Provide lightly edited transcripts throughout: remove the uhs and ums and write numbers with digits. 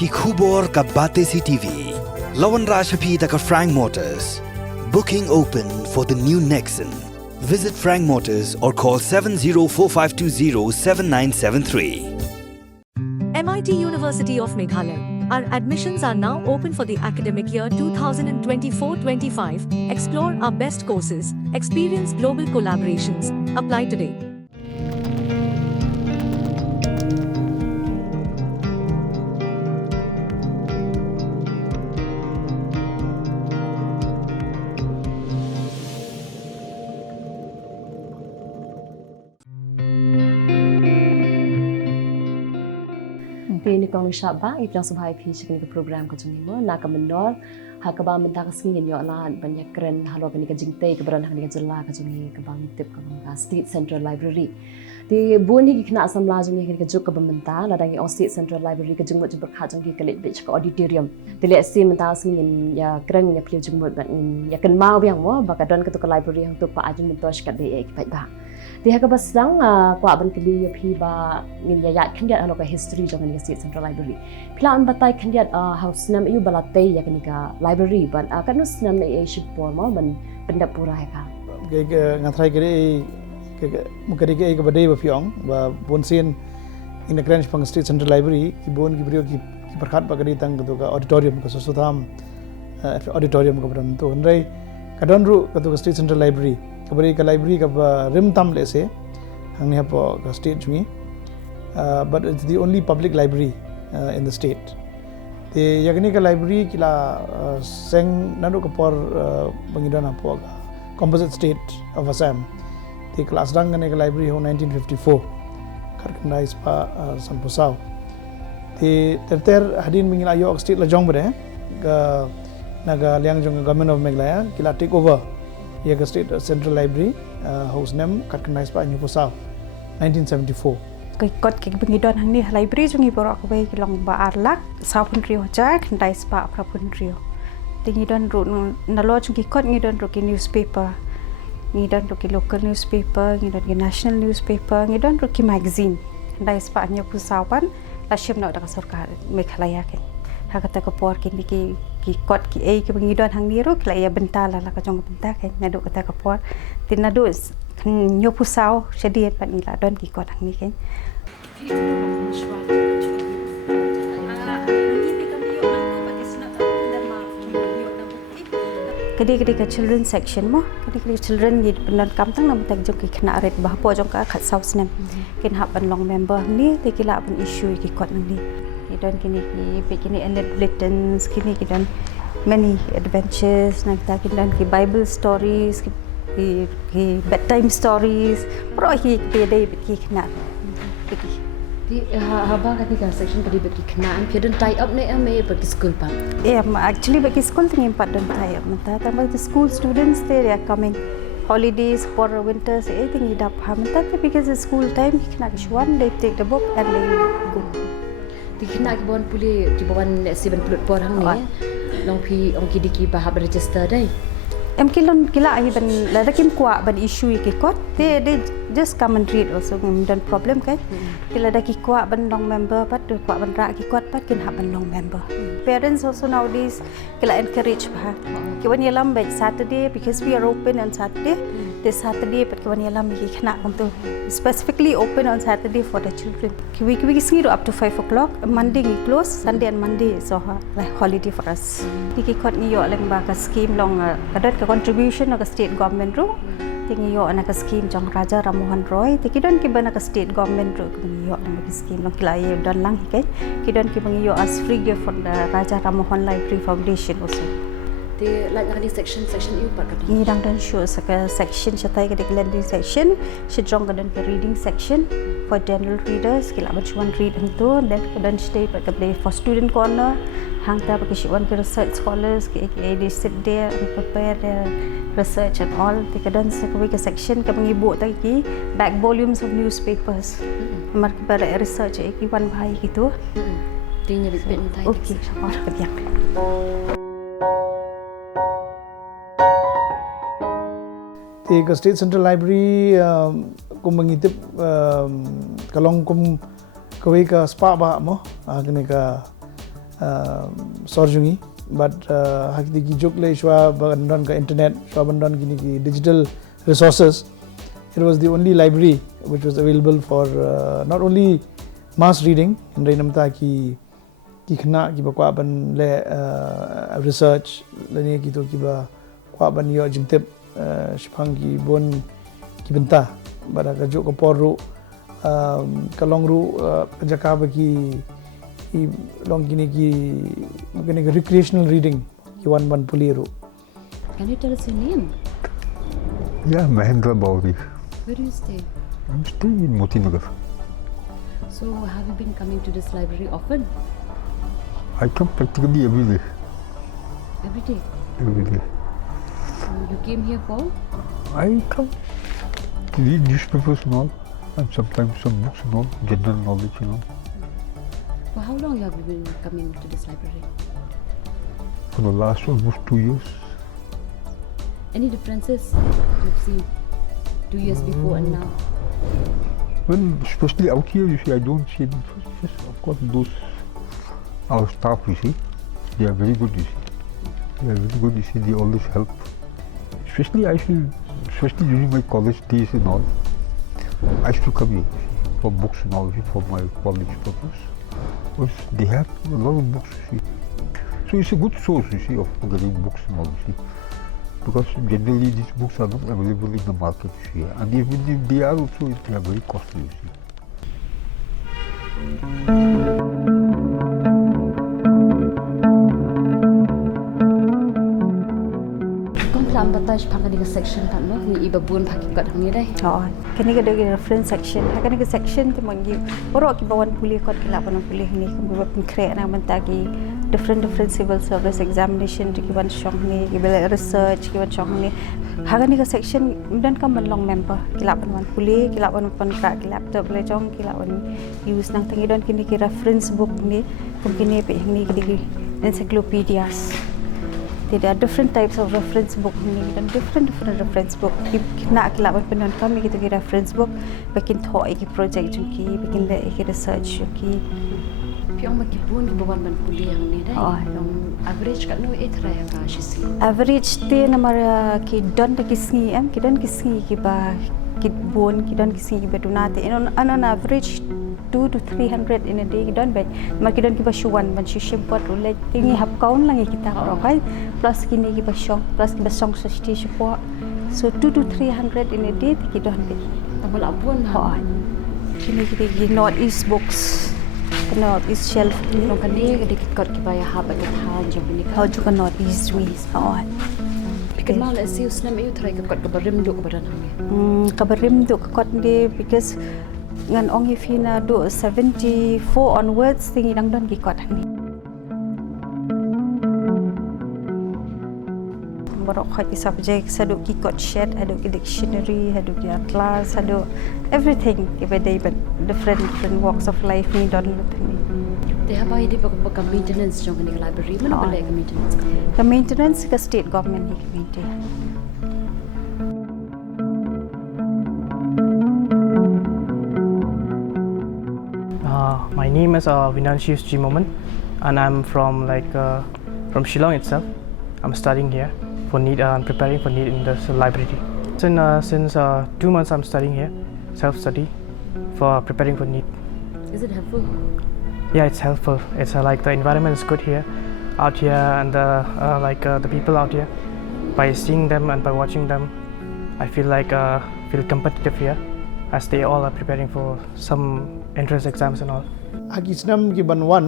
ki khubor ka bate CTV. Lawan Rashapi taka Frank Motors. Booking open for the new Nexon. Visit Frank Motors or call 7045207973. MIT University of Meghalaya. Our admissions are now open for the academic year 2024-25. Explore our best courses, experience global collaborations. Apply today. Bini kong Shaphang iplang subhay pitch kini program ko juni mo na ka Mynnor ha ka ba menta ka singin yo lan banyak keren halo kini ka Jingtip ka beran kini ka jela ka juni ka Jingtip ka State Central Library di buni ki kena asam la juni kini ka juk ka menta la dangi State Central Library ka jumut jumut ka juni ka lit ka auditorium di le sim menta singin ya keren ya pilih jumut ya kan mau yang mo ba ka don ka to ka library hang to pa ajun mentos ka de ek ba di haka basang kwa ban kili ya phi ba min ya khandiat alo ka history jong ni State Central Library plan batai khandiat house nam yu balate ya kani ka library ban kanus nam e ship por ma ban pendap pura ya ka ngathrai kiri mukari ke ek badai ba pyong ba bonsin in the Grand Shaphang State Central Library ki bon ki brio ki perkhat ba kari tang to ka auditorium ka sosutham auditorium ka bram to ndai kadon ru ka to State Central Library kabari ka library ka rim tam le se hang ne po ka state jungi but it's the only public library in the state the yagni ka library kila seng nanu ka por bangidana po composite state of Assam the class dang ne ka library ho 1954 karkanda ispa sanposau the ter hadin mingila yo state la jong bade ka naga liang jong government of Meghalaya kila take over ya State Central Library house name karkanda ispa nyu posau 1974 cái cột cái bên đó hàng này library chúng tôi bảo cái lòng bà arlak sao phun riêu chắc đại spa pra phun riêu thì đó rồi nó lo chúng cái cột như đó rồi cái newspaper như đó rồi cái local newspaper như đó cái national newspaper như đó rồi cái magazine đại spa nhiềuผู้สาวpan là xem nó đã có सरकार Meghalaya cái hak kata ke por cái cột cái bên đó hàng này rồi cái là bentar là cái trong bentar cái nado kata ke por thì nado nhiềuผู้สาวjadi pan ila don cái cột hàng này cái Kadi ka children section mo kadi children ni penan kam tang nam tak jong ki khna ret bah po jong ka khat sau snem kin hap ban long member ni te ki la ban issue ki kot nang ni don kini ki pe kini ended bulletins kini ki don many adventures nang ta kin don ki bible stories ki bedtime stories pro ki pe dei ki khna di haba kati ka section kadi beki khnaan phedan tie up ne ame beki school pa actually beki school thing important tie up mata tambah the school students they are coming holidays for winters everything it up hamta because the school time khna one they take the book and they go di khna ki bon puli ki bon 7 plot por hang ni long phi ong ki diki ba hab register dai em kilon kila ai ban la da kim kwa ban issue ki kot they just come and read also dan problem kai kila da ki kwa ban long member pat kwa ban ra ki kot pat kin ha ban long member parents also nowadays kila encourage ba ki wan yalam by Saturday because we are open on Saturday this Saturday pat ki wan yalam ki khna kam to specifically open on Saturday for the children we sing up to 5 o'clock Monday we close Sunday and Monday so like holiday for us ki kot ni yo leng ba ka scheme long kadat ka contribution of the state government ro tingi yo anaka scheme jong Raja Ramohan Roy tikidon ki bana ka state government ro kingi yo anaka scheme long kila ye don lang hikai kidon ki bangi yo as free gift for the Raja Ramohan Library Foundation also te la ngani section yu par ka ni dang dan show saka section chatai ka lending section shidrong ka don ka reading section for general readers kila ban chuan read hantu then ka don stay pa ka play for student corner hang ta pa ki chuan ka research scholars ki they sit there and prepare their research and all the cadence ka section ka bangi bu ta ki back volumes of newspapers mar ka research ki one bhai gitu tingnya bit tai okay or ka diak the State Central Library kum mangitip kalong kum kawai ka spa ba mo kani ka sorjungi but hakti ki jok le shwa bandon ka internet shwa bandon gini ki digital resources. It was the only library which was available for not only mass reading in Rainamta ki khna ki ba kwa ban le research le ni ki to ki ba kwa ban yo Jingtip Shaphang ki bon ki benta bada ka jok ko porru kalong ru jaka ba ki long gini ki recreational reading ki one puliru. Can you tell us your name? Yeah, Mahendra Bauri. Where do you stay? I'm staying in Motinagar. So have you been coming to this library often? I come practically every day. Every day? Every day. So you came here for? I come to read newspapers and all, and sometimes some books and all, general knowledge and all. For how long have you been coming to this library? For the last almost 2 years. Any differences you've seen 2 years before and now? Well, especially out here, you see, I don't see any differences. Of course, those, our staff, you see, they are very good, you see. They are very good, you see, they always help. Especially, I feel, especially during my college days and all, I used to come here for books and all, for my college purpose. Because they have a lot of books, you see. So it's a good source, you see, of getting books and all, you see. Because generally these books are not available in the market, you see. And even if they are also, they are very costly, you see. Lam batas phang ka section kan no ni iba bun phaki kat hang ni dai. Kini ka dogi reference section. Kani ka section ti mangi oro ki bawan puli kot kila pan puli ni ko pin create na man tagi different civil service examination ki ban shong ni ki bela research ki ban shong ni. Kani ka section dan ka man long member kila pan puli kila pan pra ki laptop le jong kila pan use nang tangi don kini ki reference book ni kum kini pe ni ki encyclopedias. There are different types of reference book dan different reference book. Kita kelaban penon kami kita reference book, bikin thought iki project jungki, bikin le iki research jungki. Piang bagi pun bawan ban puli yang ni dai. Long average kat no etra ya ka shisi. Average te namara ki don ta kisngi ki don kisngi ki ba ki bon ki don kisngi ki bedunate. On average 2 to 300 in a day don bet makidon ki ba shuwan ban shishim pot ulai tingi hap kaun lang kita rokai plus kini ki ba shong plus ki ba song sasti shpo so 2 to 300 in a day ki don bet tabul abun ha kini ki north east books north east shelf no kani ki kot ki ba ya ha ba ha jab ni how ju north east we bikin mal si uslam ayu try ka kot ka barim do ka badan ka barim do ka kot ni because ngan ong hifina do 74 onwards tingi dang don ki kot ni borok khati subject sadu ki kot shed adu ki dictionary adu ki atlas adu everything everyday but different walks of life ni don ni they have idea about maintenance jong ni library mana boleh ke maintenance the maintenance ka state government ni maintain. My name is Mynnor, and I'm from from Shillong itself. I'm studying here for NEET. I'm preparing for NEET in this library. Since 2 months I'm studying here, self-study for preparing for NEET. Is it helpful? Yeah, it's helpful. It's like the environment is good here, out here, and the people out here. By seeing them and by watching them, I feel feel competitive here, as they all are preparing for some entrance exams and all. Hakisnam ki ban wan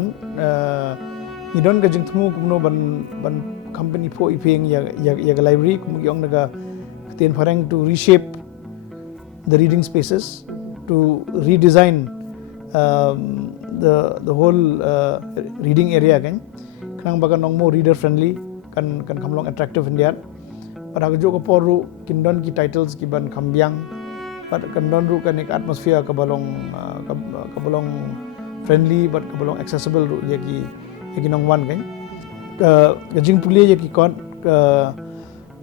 idon ka jingtmu kumno ban company po ipeng ya library kum yong naga ten farang to reshape the reading spaces, to redesign the whole reading area kan kanang baga nong mo reader friendly kan kamlong attractive india pada jo ko poru kindon ki titles ki ban kambyang pada kendon ru kan ek atmosphere ka balong friendly but ka balong accessible ru yaki nong wan kan ka jing puli yaki kon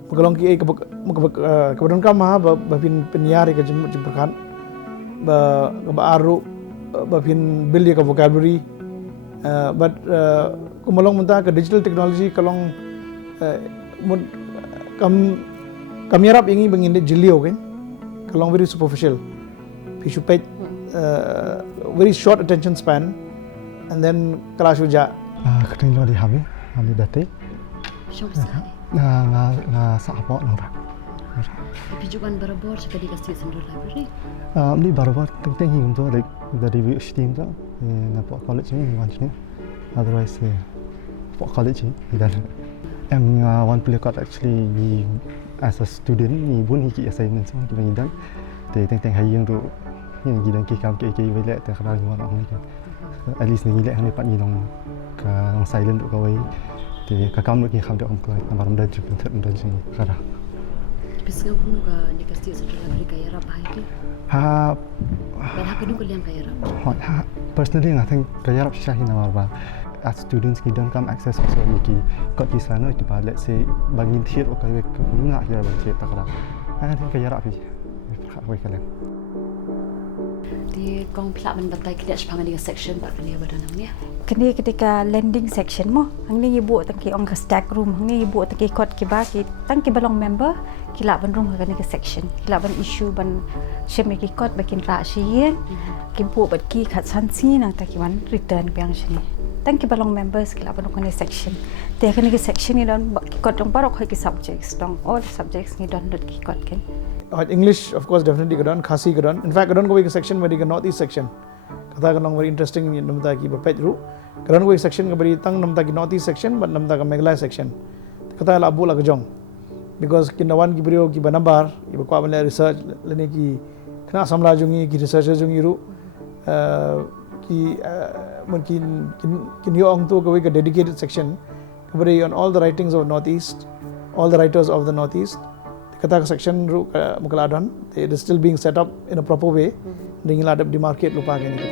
magalong ki ka badon ka ma ba pin penyar ka jim perkan ba aru ba pin build ka vocabulary but kumalong menta ke digital technology kalong kamera ingi bengin jilio kan kalong very superficial pishu page very short attention span and then kelas uja kadang lo di hami dati Syom sekali. nga sa apo nang ra Pijukan barabor sa Kadika State Central Library. ni baru teng hing tu dari bi steam tu na po college ni wan ni otherwise po college ni dan em one play card actually ni as a student ni bun hi assignment so ki bang dan te teng hai yang tu ni gidan ki kam ke wele te khara ni wan ni at least ni le han pat ni long ka long silent ka wai te ka kam ki kham de om ko na baram da ju dan sini khara Pisang pun ka Kadika State Central Library kaya rap hai ki. ha Padahal kanu ko liang kaya rap. personally I think kaya rap syahin na ba as students ki don't come access also ki got ki sana ki ba let's say bangin thiet o kai ke nga ya ba che takra I think kaya rap hi kha wai kalen Di kong plak man batai kini Shaphang ni section tak kini badan namanya. Kini ketika landing section mo, hang ni ibu tangki ong ka stack room, hang ni ibu tangki kot ki ba ki tangki balong member kila ban room ka ni ka section, kila ban issue ban sheme ki kot bakin ra shi ki bu bat ki khat san si nang ta ki wan return piang shini. Tangki balong members kila ban ka ni section. Te ka ni ka section ni don ki kot dong barok ki subjects dong all subjects ni don dot ki kot ken. English of course definitely kadon Khasi kadon in fact kadon go ke section where the northeast section kata kadon very interesting ni namta ki bapet ru kadon go section ka bari tang namta ki northeast section but namta ka Meghalaya section kata la abu la jong because kindawan ki brio ki banambar ki kwa ban research lene ki kena samla jungi ki researcher jungi ru ki mungkin kin yo ong tu go ke dedicated section kabari on all the writings of northeast all the writers of the northeast kata section ru mukaladon it is still being set up in a proper way dengan ladap di market lupa kan itu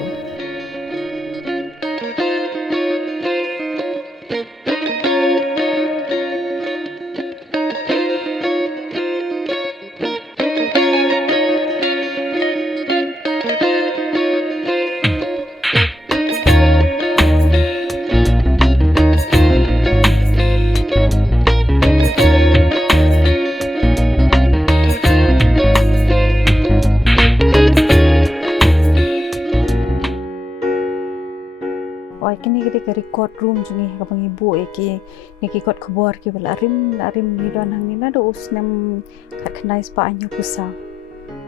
Kini kita record room jungi ka pangibu ki ni ki kot khabar ki bala arim ni don hang ni na do usnam kat khnai spa anyo kusa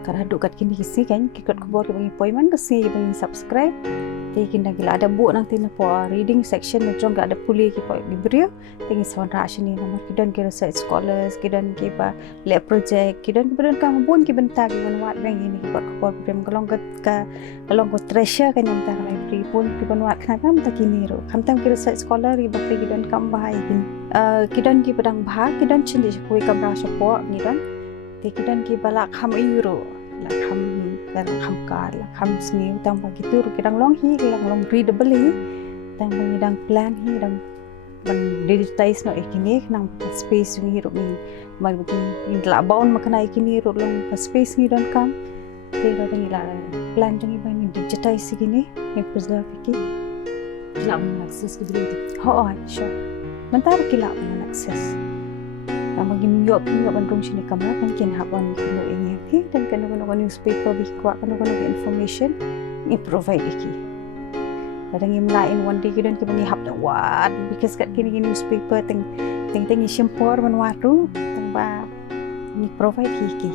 kara do kat kini kisi kan ki kot khabar ki bangi poiman kasi bangi subscribe te kin gila ada bu nang tin po reading section ni jong ada puli ki po librio tengi sawan ra shini namar ki don ki research scholars ki don ki ba lab project ki don kam bun ki benta ki wan wat bang ni ki kot khabar prem kalong ko treasure kan yang ta library pun ki ban wat khna kam ta kini ro kam tam ki research scholar ri ba ki don kam bahai ki don ki padang bha ki don chin di koi kamra sopo ni don te ki don ki bala kham euro la kham ka la kham sni tam ba ki tur ki dang long hi ki dang long readable hi tang bang dang plan hi dang ban digitize no ekini nang space ni ro ni mag in la baun makana ekini ro long space ni don kam te ro dang la plan jang iba ni digitize gini ni preserve ki Kila man access ke brio tu. ho sure mentar kila man access maging yo ban rong sini kamera kan kin hapon ni kuno ingin hi dan kanu newspaper bi kwa kanu information ni provide iki kadang im lain one day kidan ki bani hap da wat because kat kini newspaper teng isimpor ban waru teng ba ni provide iki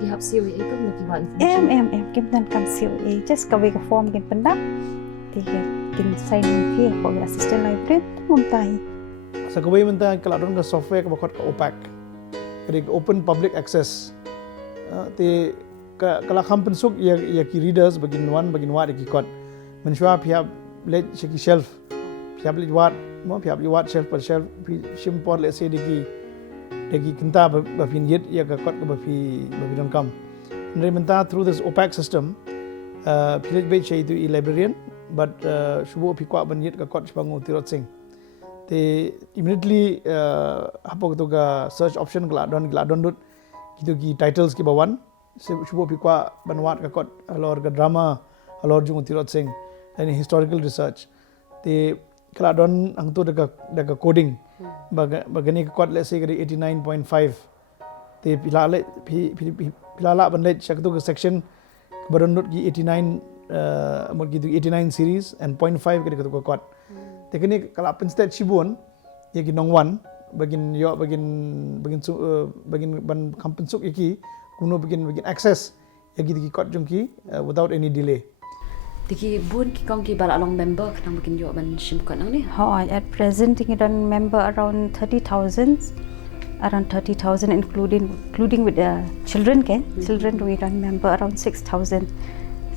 Ihap COA ko nakiwan information. kim dan kam COA just ka ka form kin pendak tiga kin sign ki ko assistant librarian mumtai sa kawai menta kaladon ka software ka bakot ka opac kadi open public access te kala kham pensuk ya ki readers bagin wat ki kot menshwa phia let ki shelf phia let wat mo phia wat shelf per shelf shim por let se degi kinta ba pin yet ya ka kot ka ba don kam ndre menta through this opac system philip be chei tu librarian but shubo phikwa ban yet ka kot spangu tirot sing te immediately hapok to ga search option gladon dot gitu ki titles ki bawan shubo pikwa banwat ka kot alor ga drama alor jung tirot sing and historical research Te kalau don ang tu dekat coding bagani ke kuat let's say kali 89.5 te pilala ban let chak tu ke section baron not ki 89 mod gitu 89 series and 0.5 kali tu ke kuat te kini kalau pen state shibun ye ki nong 1 bagin ban kampensuk iki kuno bagin access ye ki kuat jungki without any delay. Tiki bun ki kong ki bala long member kenang bikin yo ban shim kan nang ni. At present we done member around 30,000 including with the children ke. Children we done member around 6,000.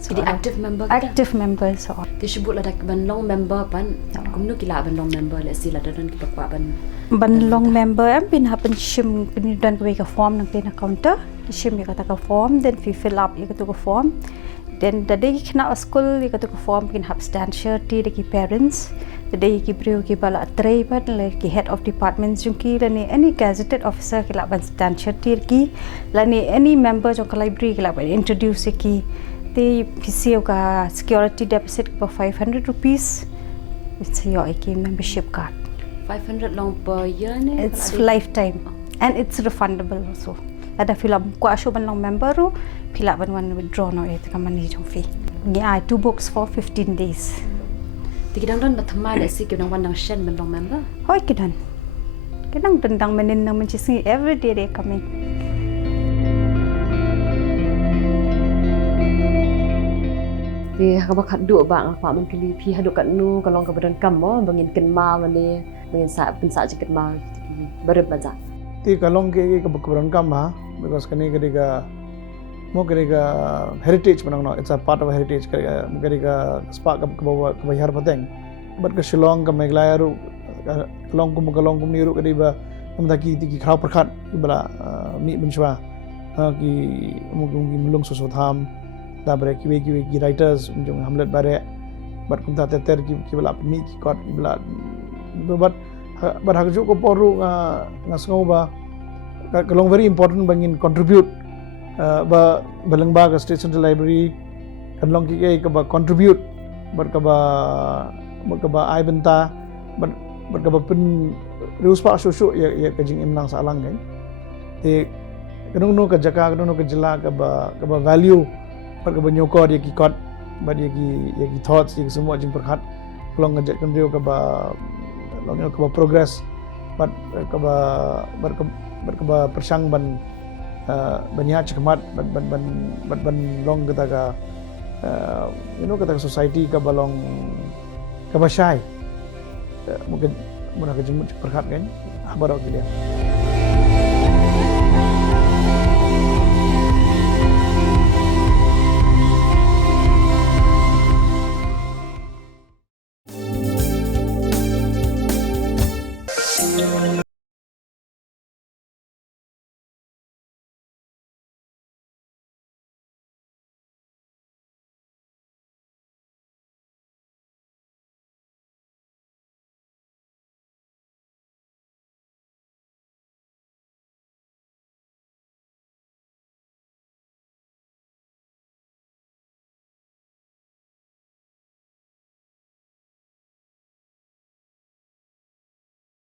So the active member active members. Ti shibut la dak ban long member pan kumno kila ban long member la sila dan ki pakwa ban long member am bin happen shim bin done we ka form nang ten counter. Shim ya kata ka form then we fill up ya kata ka form. Then the day kena school you got to form kin have substantial the parents the day ki brio ki bala tray but like head of departments junki lani any gazetted officer ki la ban substantial ki lani any member jong library ki la ban introduce ki the PCO ka security deposit for 500 rupees it's your ki membership card 500 long per year ne it's lifetime and it's refundable also ada film ko asho ban long member ro pila ban one withdraw no et kamani jong fee yeah 2 books for 15 days tikidang don batma le si kidang wan nang shen ban long member hoi kidang dendang menin nang menci every day they coming Di hakabak hadu bang apa man kili pi hadu kat nu kalong ka badan kam mo bangin kenma mane bangin sa pensa jiket ma berep baza Ti kalong ke kebetulan kam because kani kadiga mo kadiga heritage manang no it's a part of a heritage kadiga spark ke bayar pateng but ke Shillong ke Meghalaya ru kalong kum niru kadiba namdaki ti khau prakhat ibala mi benchwa ki mulung susotham da bare ki writers jong hamlet bare but kum ta ter ki bala mi ki kot ibala but hak ko poru ngasngau ba kalong very important bangin contribute ba balangba ka state central library kalong ki ba contribute bar ka ba ai benta bar ka ba pen ruspa susu ya kajing imnang salang kan te kanung no ka jaka kanung no ka jela ka ba value bar ka ba nyokor ya ki kot ba ya ki thoughts ya semua jing perkhat kalong ngajak kan ka ba long ka ba progress but ka ba persang ban banyak cekmat ban long kita ka kata society ka balong ka ba shy mungkin muna ka jemut perkhat kan habar ok dia